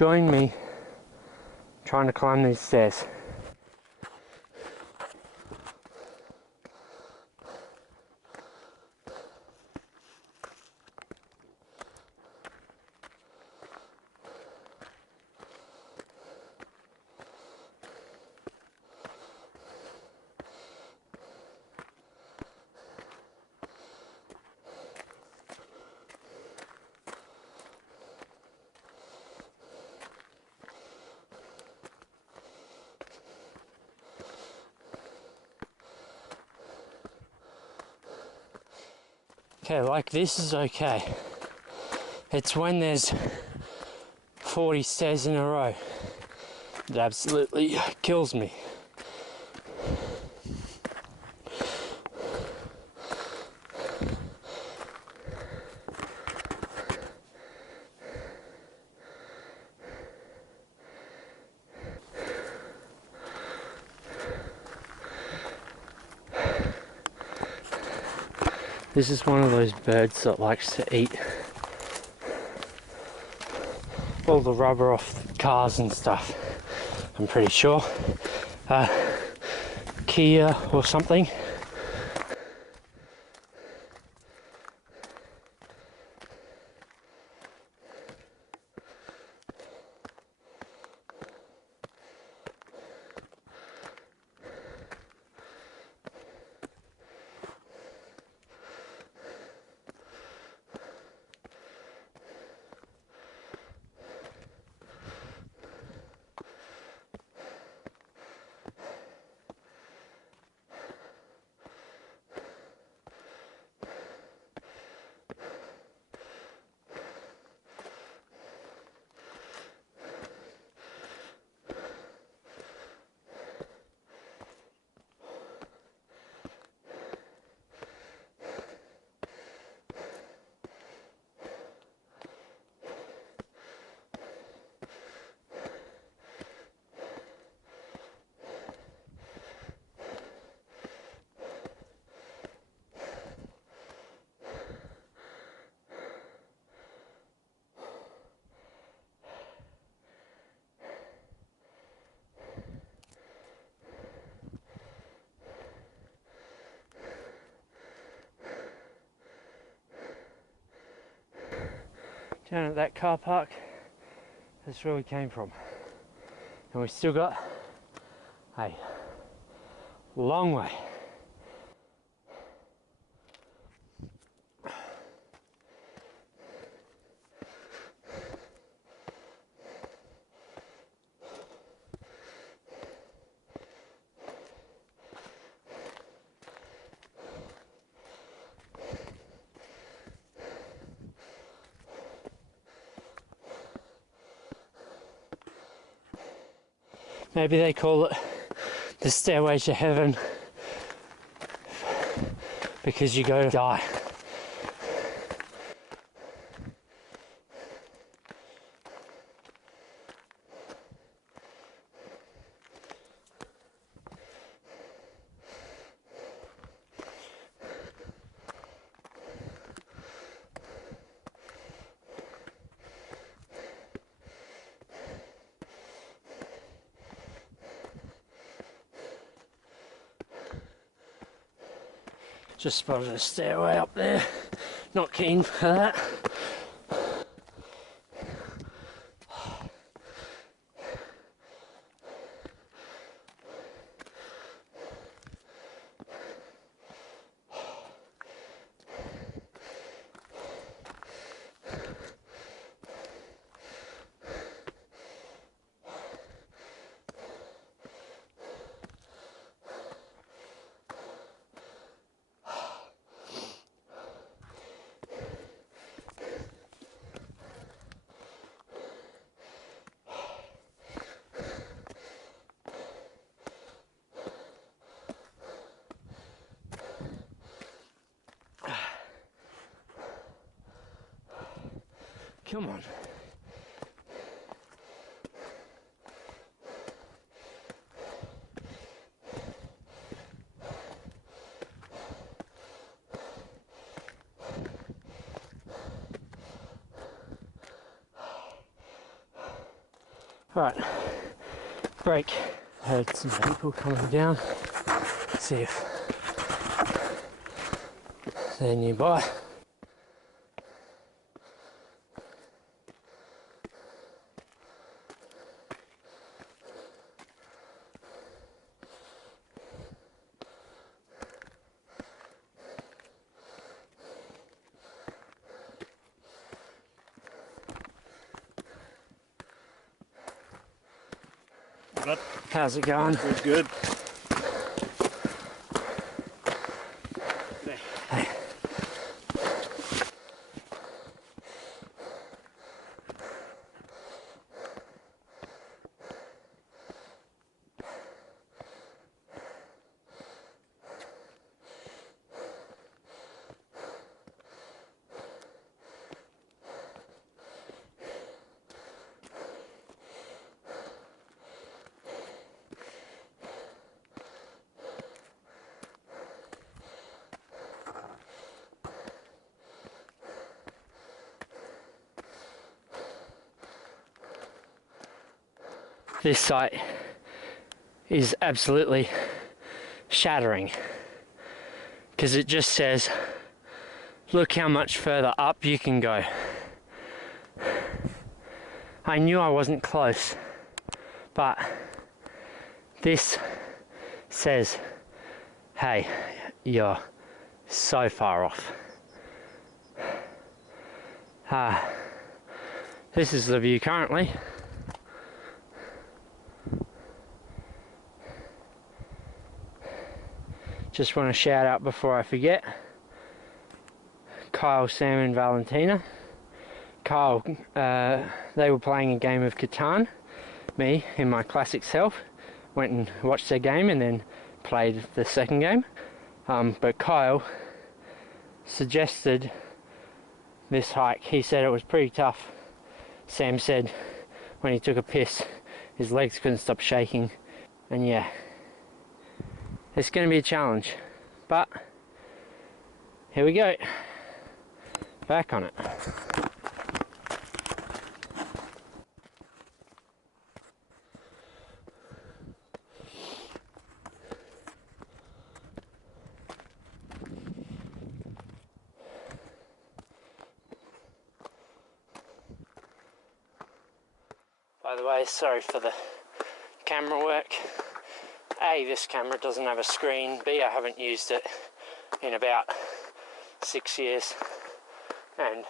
join me trying to climb these stairs. Okay, like this is okay. It's when there's 40 stairs in a row that absolutely kills me. This is one of those birds that likes to eat all the rubber off cars and stuff, I'm pretty sure. Kia or something. Down at that car park, that's where we came from. And we still got a long way. Maybe they call it the stairway to heaven because you go to die. Just spotted a stairway up there. Not keen for that. Come on. Alright, break. Heard some people coming down. Let's see if they're nearby. How's it going? Good, good. Hey. This site is absolutely shattering because it just says, look how much further up you can go. I knew I wasn't close, but this says, hey, you're so far off. This is the view currently. Just want to shout out before I forget, Kyle, Sam and Valentina. Kyle, they were playing a game of Catan. Me, in my classic self, went and watched their game and then played the second game. But Kyle suggested this hike. He said it was pretty tough. Sam said when he took a piss, his legs couldn't stop shaking. And yeah, it's going to be a challenge, but here we go, back on it. By the way, sorry for the camera work. A, this camera doesn't have a screen. B, I haven't used it in about 6 years. And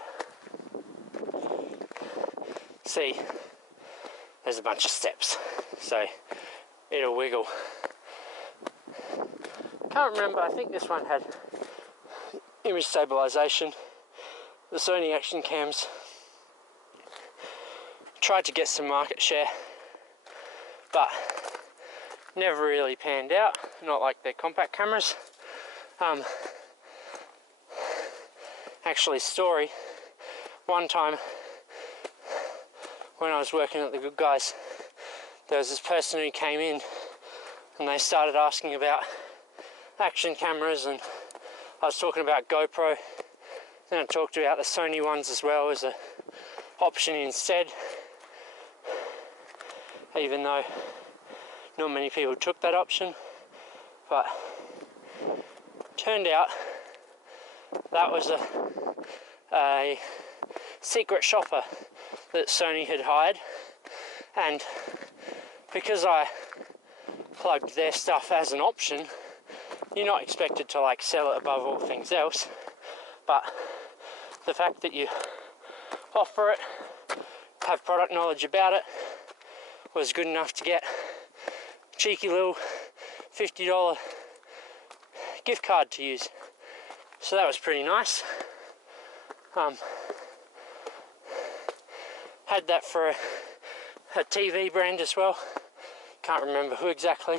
C, there's a bunch of steps, so it'll wiggle. Can't remember, I think this one had image stabilization. The Sony action cams. Tried to get some market share, but never really panned out, not like their compact cameras. Actually, story, one time when I was working at the Good Guys, there was this person who came in and they started asking about action cameras, and I was talking about GoPro. Then I talked about the Sony ones as well as an option instead, even though not many people took that option. But turned out that was a secret shopper that Sony had hired, and because I plugged their stuff as an option, you're not expected to like sell it above all things else, but the fact that you offer it, have product knowledge about it, was good enough to get a cheeky little $50 gift card to use. So that was pretty nice. Had that for a TV brand as well. Can't remember who exactly.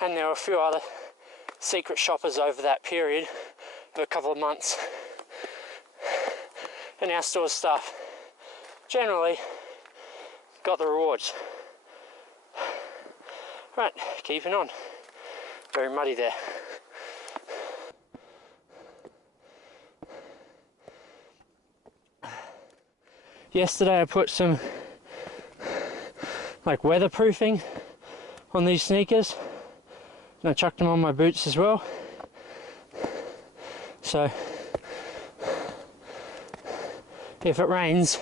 And there were a few other secret shoppers over that period of a couple of months. And our store staff generally got the rewards. Right, keeping on. Very muddy there. Yesterday I put some like weatherproofing on these sneakers, and I chucked them on my boots as well. So if it rains,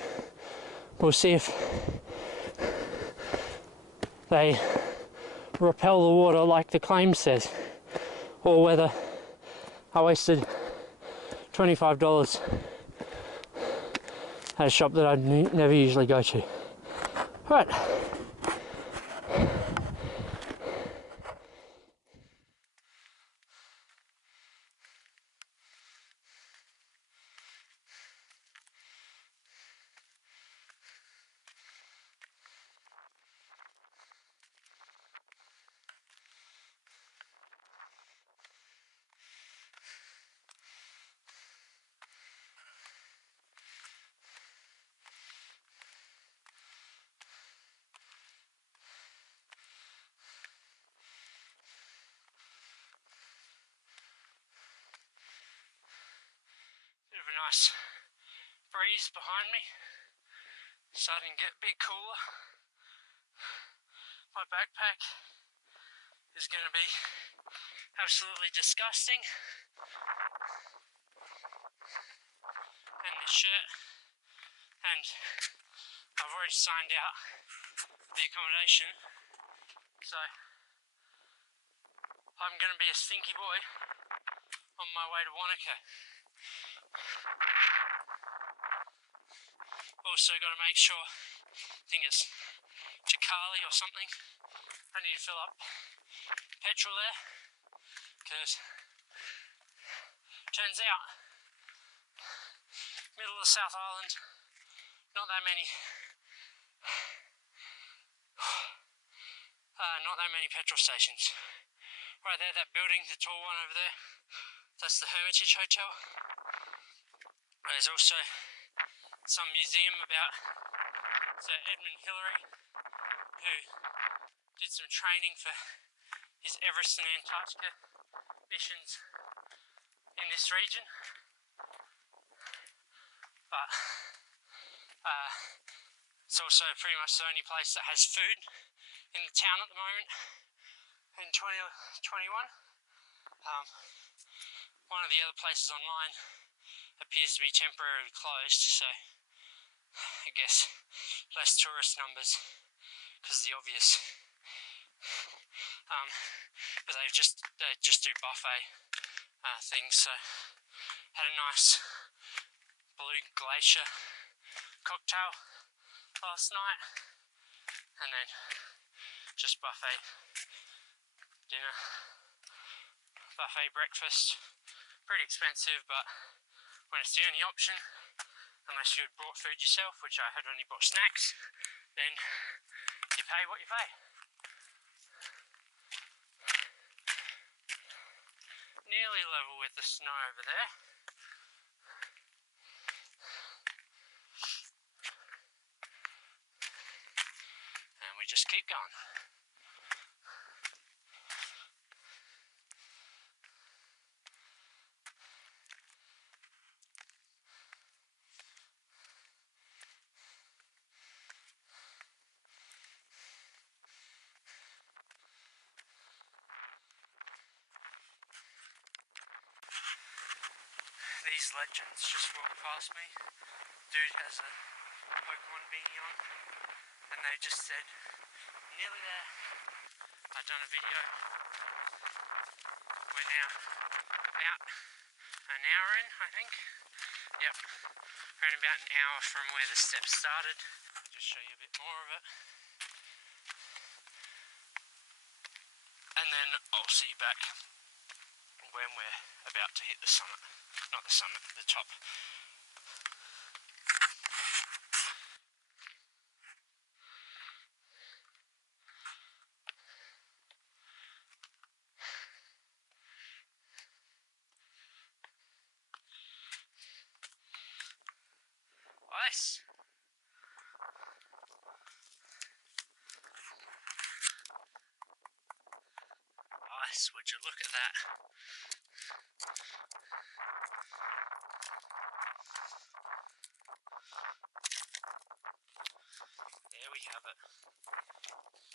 we'll see if they repel the water like the claim says, or whether I wasted $25 at a shop that I never usually go to. Right. Bit of a nice breeze behind me, starting to get a bit cooler. My backpack is going to be absolutely disgusting, and the shirt, and I've already signed out the accommodation, so I'm going to be a stinky boy on my way to Wanaka. Also got to make sure, I think it's Chikali or something, I need to fill up petrol there, because turns out middle of the South Island, not that many petrol stations. Right there, that building, the tall one over there, that's the Hermitage Hotel. There's also some museum about Sir Edmund Hillary, who did some training for his Everest and Antarctica missions in this region. But it's also pretty much the only place that has food in the town at the moment in 2021. One of the other places online appears to be temporarily closed, so I guess less tourist numbers because of the obvious. But they just do buffet things. So had a nice blue glacier cocktail last night, and then just buffet dinner, buffet breakfast. Pretty expensive, but when it's the only option, unless you had bought food yourself, which I had only bought snacks, then you pay what you pay. Nearly level with the snow over there. And we just keep going. These legends just walk past me. Dude has a Pokemon beanie on, and they just said, nearly there. I've done a video. We're now about an hour in, I think. Yep, we're in about an hour from where the steps started. I'll just show you a bit more of it. And then I'll see you back when we're about to hit the summit. Not the summit, the top. Ice. Ice, would you look at that? There we have it.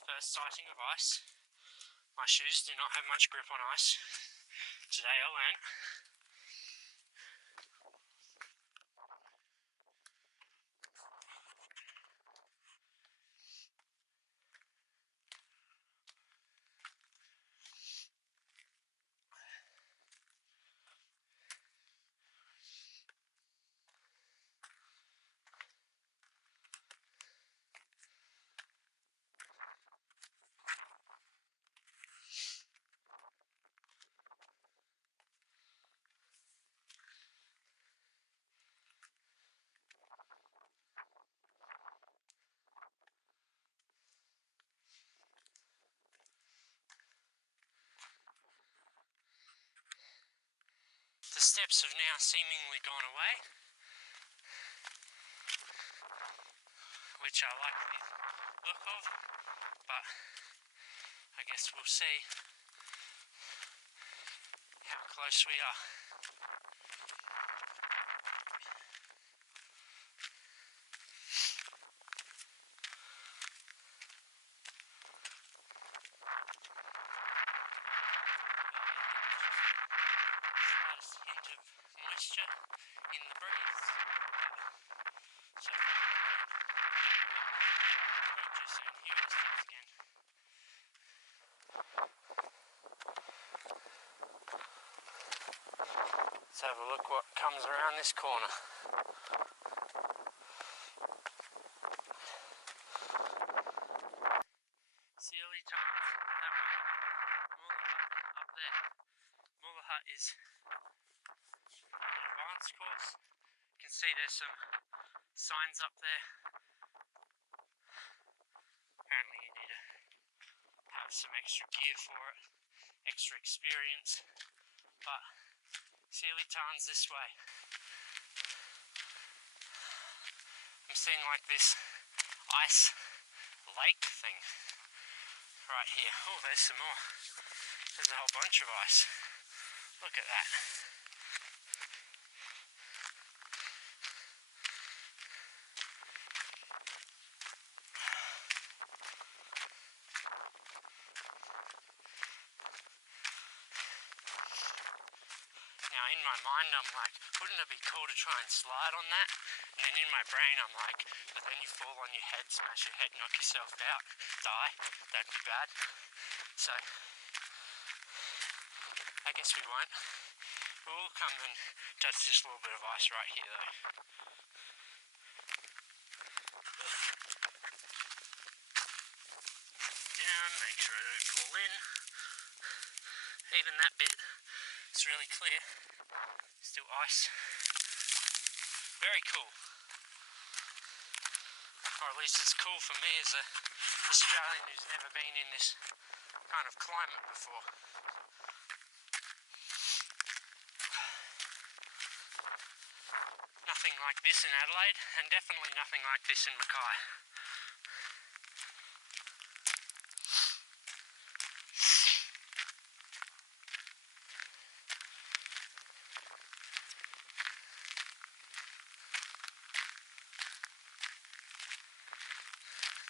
First sighting of ice. My shoes do not have much grip on ice. Today I learned. The steps have now seemingly gone away, which I like the look of, but I guess we'll see how close we are. Slightest hint of moisture in the breeze. So, won't too soon. Here it comes again. Let's have a look what comes around this corner. Sealy Tarns, that way. Muller up there. Muller Hut is an advanced course. You can see there's some signs up there. Apparently you need to have some extra gear for it, extra experience, but Sealy Tarns this way. I'm seeing like this ice lake thing right here. Oh, there's some more. There's a whole bunch of ice. Look at that. Now in my mind I'm like, wouldn't it be cool to try and slide on that? And then in my brain I'm like, but then you fall on your head, smash your head, knock yourself out, die. That'd be bad. So I guess we won't. We'll come and touch this little bit of ice right here though. Down, make sure I don't fall in. Even that bit, it's really clear. Still ice. Very cool. Or at least it's cool for me as an Australian who's never been in this kind of climate before. Nothing like this in Adelaide, and definitely nothing like this in Mackay.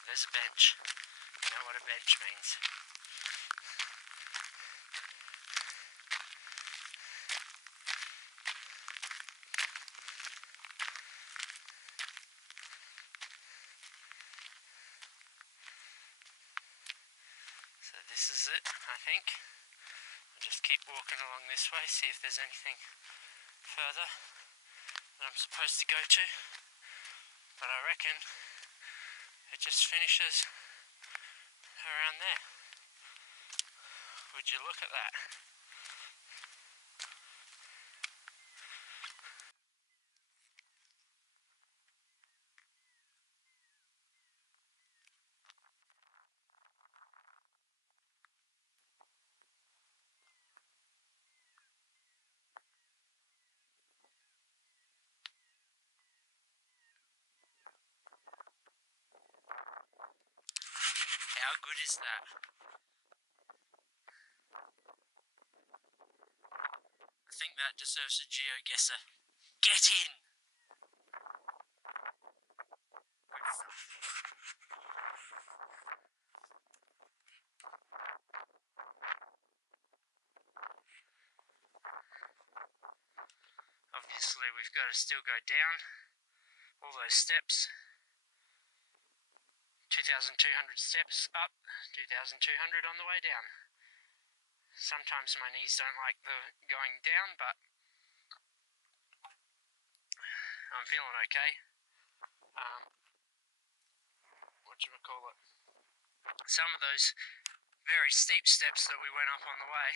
There's a bench. You know what a bench means. So this is it, I think. I'll just keep walking along this way, see if there's anything further that I'm supposed to go to. But I reckon it just finishes around there. Would you look at that? How good is that? I think that deserves a GeoGuessr. Get in! Good stuff. obviously we've got to still go down all those steps. 2,200 steps up, 2,200 on the way down. Sometimes my knees don't like the going down, but I'm feeling okay. Whatchamacallit? Some of those very steep steps that we went up on the way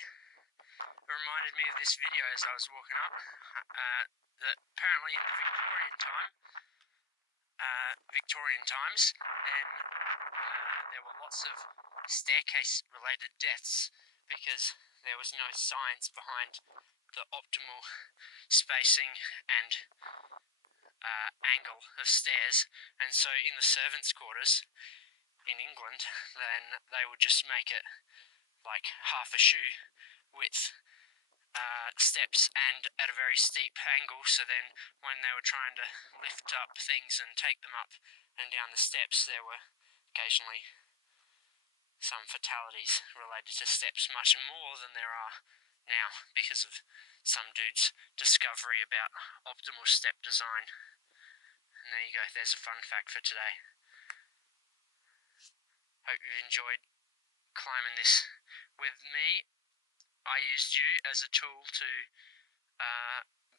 reminded me of this video as I was walking up, that apparently in the Victorian times, and there were lots of staircase related deaths because there was no science behind the optimal spacing and angle of stairs, and so in the servants' quarters in England, then they would just make it like half a shoe width steps and at a very steep angle, so then when they were trying to lift up things and take them up and down the steps, there were occasionally some fatalities related to steps, much more than there are now because of some dude's discovery about optimal step design. And there you go, there's a fun fact for today. Hope you've enjoyed climbing this with me. I used you as a tool to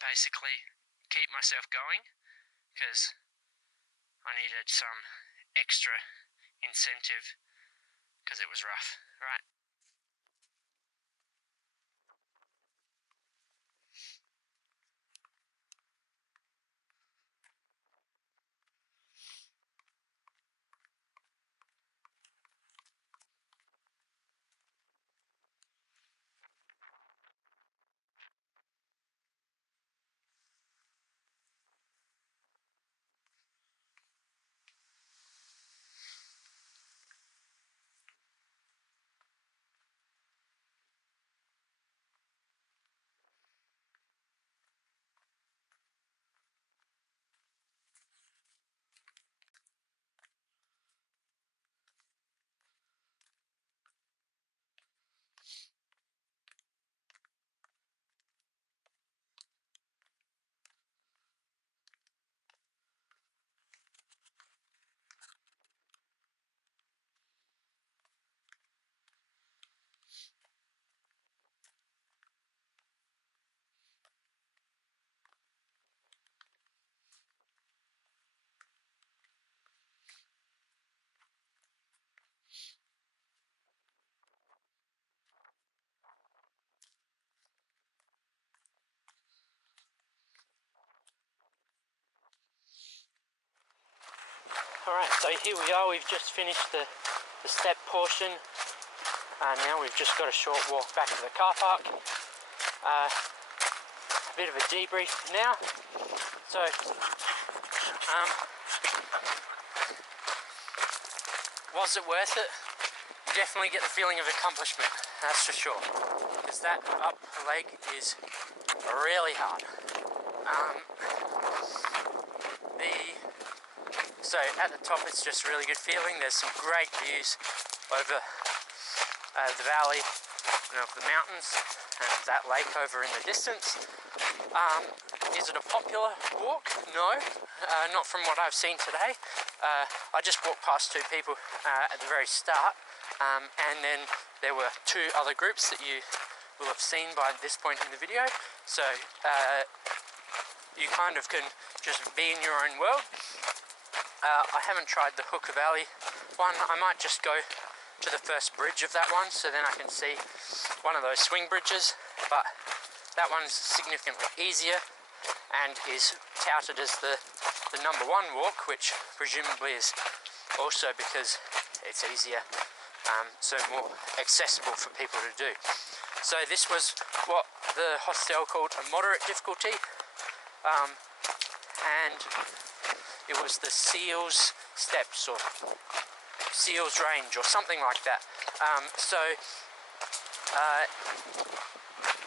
basically keep myself going because I needed some extra incentive because it was rough. Right. Alright, so here we are, we've just finished the step portion, and now we've just got a short walk back to the car park. A bit of a debrief now. So, was it worth it? You definitely get the feeling of accomplishment, that's for sure, because that up leg is really hard. So at the top it's just a really good feeling. There's some great views over the valley and of the mountains and that lake over in the distance. Is it a popular walk? No, not from what I've seen today. I just walked past two people at the very start, and then there were two other groups that you will have seen by this point in the video. So you kind of can just be in your own world. I haven't tried the Hooker Valley one. I might just go to the first bridge of that one, so then I can see one of those swing bridges, but that one's significantly easier and is touted as the number one walk, which presumably is also because it's easier, so more accessible for people to do. So this was what the hostel called a moderate difficulty, and it was the Seals Steps or Seals Range or something like that.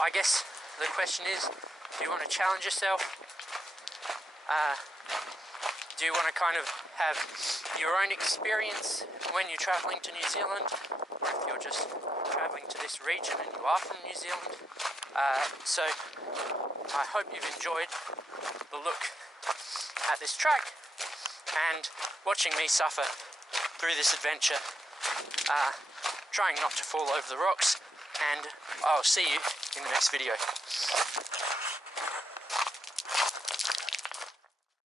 I guess the question is, do you want to challenge yourself? Do you want to kind of have your own experience when you're travelling to New Zealand, or if you're just travelling to this region and you are from New Zealand? So I hope you've enjoyed a look at this track and watching me suffer through this adventure, trying not to fall over the rocks, and I'll see you in the next video.